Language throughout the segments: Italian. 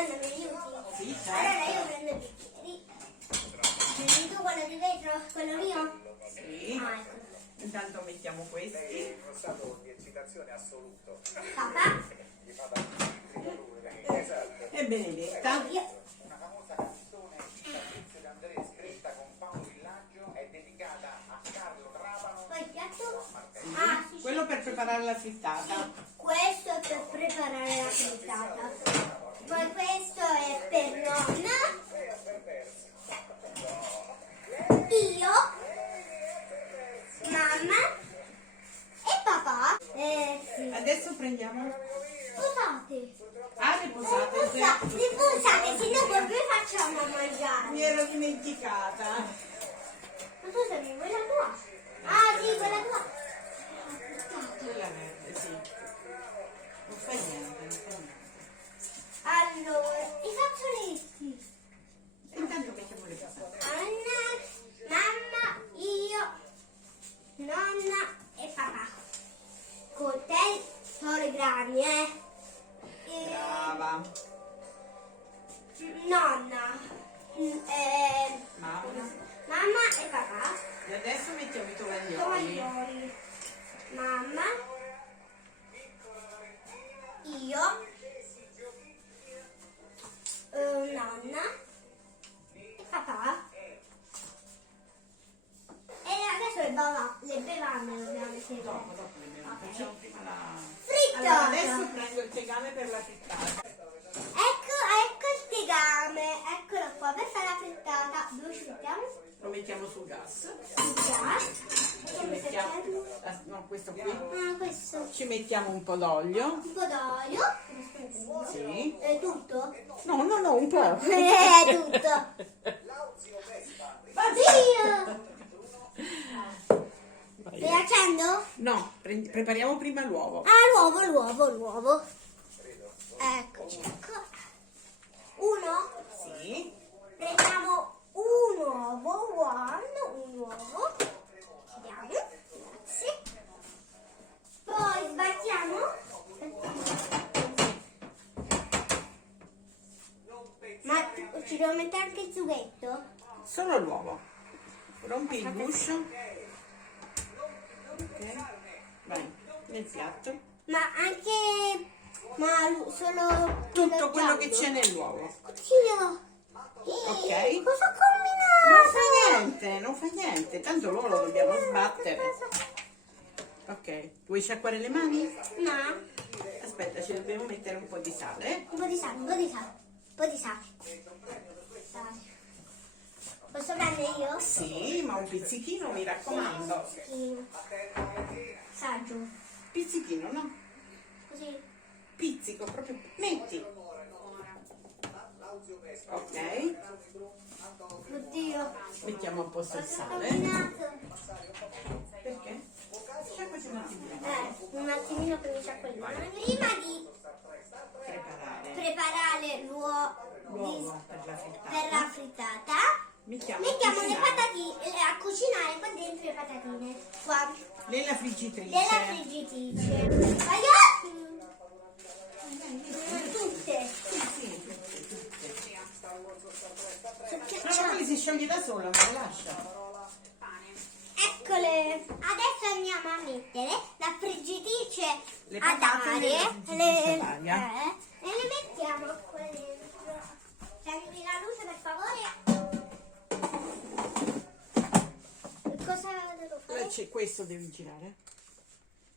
Nonna, mi aiuti? Sì, Allora io certo. prendo i bicchieri. Prendi tu quello di vetro? Quello mio? Sì. Ah, ecco. Intanto mettiamo questi. È uno stato di eccitazione assoluto. Papà? Gli fa da tricolore. Esatto. E Benedetta. Io. Una famosa canzone di Fabrizio De André scritta con Paolo Villaggio è dedicata a Carlo Trapano. Poi il piatto? Sì. Ah, sì, sì. Quello per preparare la frittata. Questo è per preparare la frittata. Poi questo è per nonna. Io, mamma e papà. Sì. Adesso prendiamo. Scusate. Ah, le posate. Ripulsate, se no come facciamo a mangiare? Mi ero dimenticata. Ma scusami, quella tua? Ah sì, quella tua. Quella verde, sì. Non fa niente, non fa niente. Allora, i fazzoletti. Intanto mettiamo le posate. Anna, mamma, io, nonna e papà. Coltelli sono grandi, Brava. Nonna, Mamma. mamma e papà. E adesso mettiamo i tovaglioli. Tovaglioli. Mamma, io, nonna e papà. E adesso le bevande dobbiamo mettere. Dopo le abbiamo. Facciamo prima la... Frittata. Allora, adesso prendo il tegame per la frittata. Ecco il tegame, eccolo qua per fare la frittata. Dove ci mettiamo? Lo mettiamo sul gas. Sul gas. Ci mettiamo... No, questo qui. Ah, questo. Ci mettiamo un po' d'olio. Un po' d'olio. Sì. È tutto? No, un po'. È tutto. Oddio! Vai. Stai accendo? No, prepariamo prima l'uovo. Ah, l'uovo. Eccoci, ecco. Uno? Sì. Prendiamo un uovo, un uovo. Vediamo, grazie. Poi sbattiamo. Ma ci devo mettere anche il sughetto? Solo l'uovo. Rompi il guscio. Ok. Vai, nel piatto. Ma anche... solo... Tutto quello che giallo? c'è nell'uovo. Oddio! Ok. Cosa ho combinato? Non fa niente. Tanto loro lo dobbiamo sbattere. Ok. Vuoi sciacquare le mani? No. Aspetta, ci dobbiamo mettere un po' di sale. Un po' di sale, un po' di sale. Sale. Posso prendere io? Sì, ma un pizzichino, mi raccomando. Pizzichino. Saggio. Pizzichino, no? Così. Pizzico, proprio. Metti. Ok. Oddio. Mettiamo a posto il Cosa ho sale. combinato? Perché? Sciacquati un attimino. Un attimino che mi sciacquo le mani. Prima di preparare L'uovo per la frittata. per la frittata, Mettiamo mettiamo a le cucinare patatine, a cucinare qua dentro le patatine. Qua. nella friggitrice. Della friggitrice. Vai! Tutte. Sì, tutte. No, Ciao. poi si scioglie da sola, ma la lascia. Eccole. Adesso andiamo a mettere la friggitrice Le ad patate nella aria. friggitrice ad aria. E le mettiamo qua dentro. Accendi la luce per favore. E cosa devo Ora fare? c'è questo, devi girare.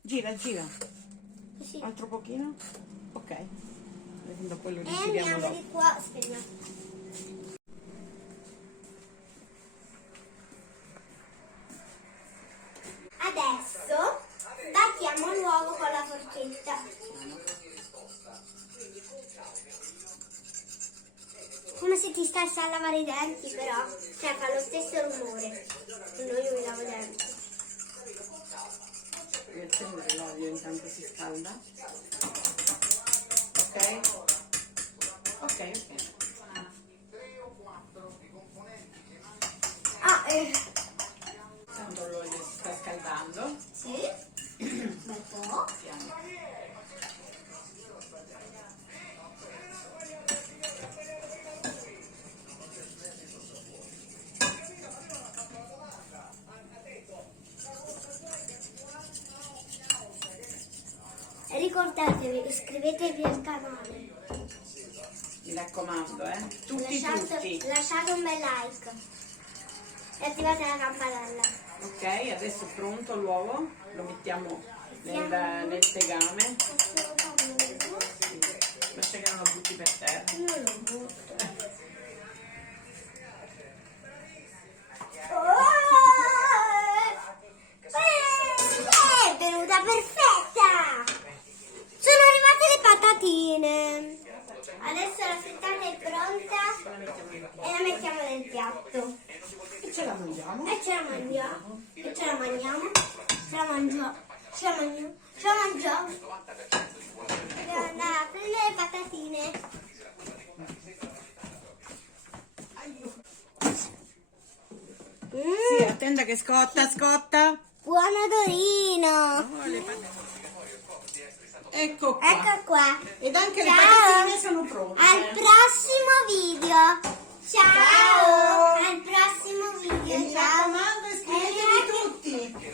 Gira, gira. Così. Altro pochino. Ok. Adesso quello E li giriamo andiamo dopo. di qua. Aspetta. Adesso battiamo l'uovo con la forchetta. Come se ti stessi a lavare i denti, però. Cioè, fa lo stesso rumore. Quando io mi lavo i denti. Devi accendere l'olio intanto si scalda. Ok? Ok. Ah, Tanto l'olio si sta scaldando. sì. Un bel po'. Piano. iscrivetevi al canale. Mi raccomando, tutti. Lasciate un bel like e attivate la campanella. Ok, adesso è pronto l'uovo, lo mettiamo nel tegame. Lascia che non lo butti per terra. Non lo butto. È venuta perfetta! Sono arrivate le patatine. Adesso la frittata è pronta e la mettiamo nel piatto. E ce la mangiamo? E ce la mangiamo. E ce la mangiamo. Ce la mangiamo. Ce la mangiamo. Ce la mangiamo. Dobbiamo andare a prendere le patatine. Sì, attenda che scotta. Buon odorino. Ecco qua. Ecco qua. Ed anche Ciao. le patatine sono pronte. Al prossimo video. Ciao. Al prossimo video. E mi Ciao. raccomando, iscrivetevi tutti.